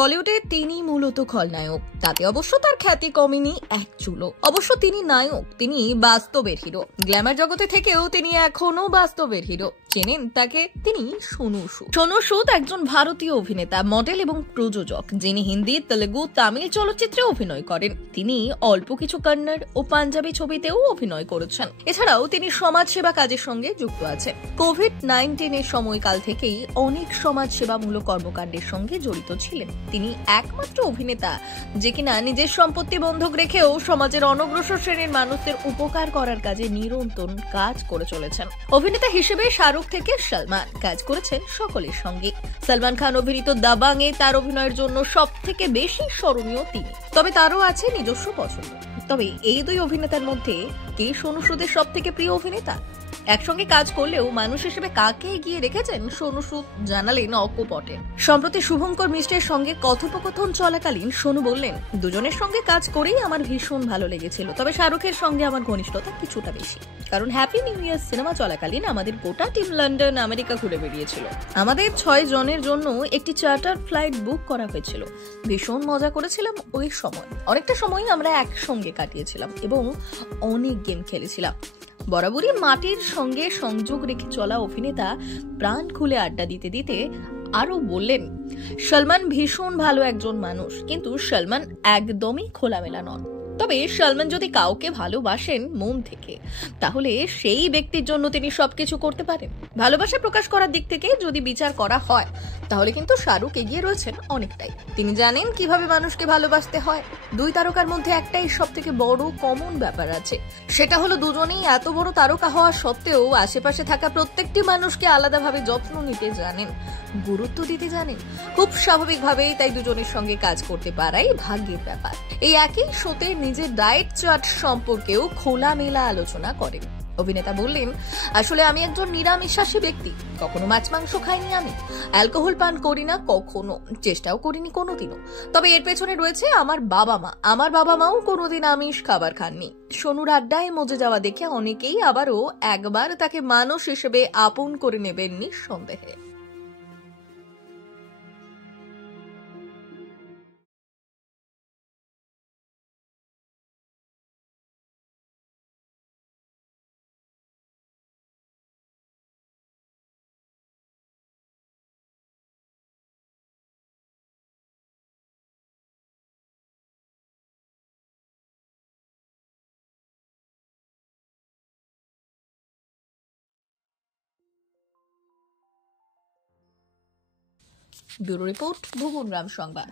বলিউডে তিনি মূলত খলনায়ক, তাতে অবশ্য তার খ্যাতি কমেনি এক চুলো। অবশ্য তিনি নায়ক, তিনি বাস্তবের হিরো। গ্ল্যামার জগতে থেকেও তিনি এখনো বাস্তবের হিরো। চেনেন তাকে, তিনি সোনু সুদ। সোনু সুদ একজন ভারতীয় অভিনেতা, মডেল এবং প্রযোজক, যিনি হিন্দি, তেলেগু, তামিল চলচ্চিত্রে অভিনয় করেন। তিনি অল্প কিছু কন্নড় ও পাঞ্জাবি ছবিতেও অভিনয় করেছেন। এছাড়াও তিনি সমাজসেবা কাজের সঙ্গে যুক্ত আছেন। কোভিড-19 এর সময়কাল থেকেই অনেক সমাজসেবামূলক কর্মকাণ্ডের সঙ্গে জড়িত ছিলেন। তিনি একমাত্র অভিনেতা যে কিনা নিজের সম্পত্তি বন্ধক রেখেও সমাজের অনগ্রসর শ্রেণীর মানুষদের উপকার করার কাজে নিরন্তর কাজ করে চলেছেন। অভিনেতা হিসেবে শাহরুখ থেকে সলমান কাজ করেছেন সকলের সঙ্গে। সলমান খান অভিনীত দাবাংয়ে তার অভিনয়ের জন্য সব থেকে বেশি স্মরণীয় তিনি। তবে তারও আছে নিজস্ব পছন্দ। তবে এই দুই অভিনেতার মধ্যে কে সোনু সুদের সব থেকে প্রিয় অভিনেতা? একসঙ্গে কাজ করলেও মানুষ হিসেবে কাকে এগিয়ে রেখেছেন সোনু সুদ জানালেন অকপটে। সম্প্রতি শুভঙ্কর মিশ্রের সঙ্গে কথোপকথন চলাকালীন সোনু বললেন, দুজনের সঙ্গে কাজ করেই আমার ভীষণ ভালো লেগেছিল, তবে শাহরুখের সঙ্গে আমার ঘনিষ্ঠতা কিছুটা বেশি। কারণ হ্যাপি নিউ ইয়ার সিনেমা চলাকালীন আমাদের গোটা টিম লন্ডন, আমেরিকা ঘুরে বেরিয়েছিল। আমাদের 6 জনের জন্য একটি চার্টার ফ্লাইট বুক করা হয়েছিল। ভীষণ মজা করেছিলাম ওই সময়। অনেকটা সময় আমরা একসঙ্গে কাটিয়েছিলাম এবং অনেক গেম খেলেছিলাম। বরাবরই মাটির সঙ্গে সংযোগ রেখে চলা অভিনেতা প্রাণ খুলে আড্ডা দিতে দিতে আরো বললেন, সলমান ভীষণ ভালো একজন মানুষ, কিন্তু সলমান একদমই খোলামেলা নন। তবে সলমান যদি কাউকে ভালোবাসেন মন থেকে, তাহলে সেই ব্যক্তির জন্য তিনি সবকিছু করতে পারেন। ভালোবাসা প্রকাশ করার দিক থেকে যদি বিচার করা হয়, তাহলে কিন্তু শাহরুখ এগিয়ে রয়েছেন অনেকটাই। তিনি জানেন কিভাবে মানুষকে ভালোবাসতে হয়। দুই তারকার মধ্যে একটাই সব থেকে বড় কমন ব্যাপার আছে, সেটা হলো দুজনেই এত বড় তারকা হওয়া সত্ত্বেও আশেপাশে থাকা প্রত্যেকটি মানুষকে আলাদাভাবে যত্ন নিতে জানেন, গুরুত্ব দিতে জানেন। খুব স্বাভাবিকভাবেই তাই দুজনের সঙ্গে কাজ করতে পারাই ভাগ্যের ব্যাপার। এই একই শোতে নিজের ডায়েট চার্ট সম্পর্কেও খোলামেলা আলোচনা করেন। অভিনেতা বললেন, আসলে আমি একজন নিরামিষাশী ব্যক্তি। কখনো মাছ মাংস খাইনি, আমি অ্যালকোহল পান করি না, কখনো চেষ্টাও করিনি কোনোদিনও। তবে এর পেছনে রয়েছে আমার বাবা মা। আমার বাবা মাও কোনোদিন আমিষ খাবার খাননি। সোনুর আড্ডায় মজে যাওয়া দেখে অনেকেই আবারও একবার তাকে মানুষ হিসেবে আপন করে নেবেন নিঃসন্দেহে। ব্যুরো রিপোর্ট, ভুবন রাম সংবাদ।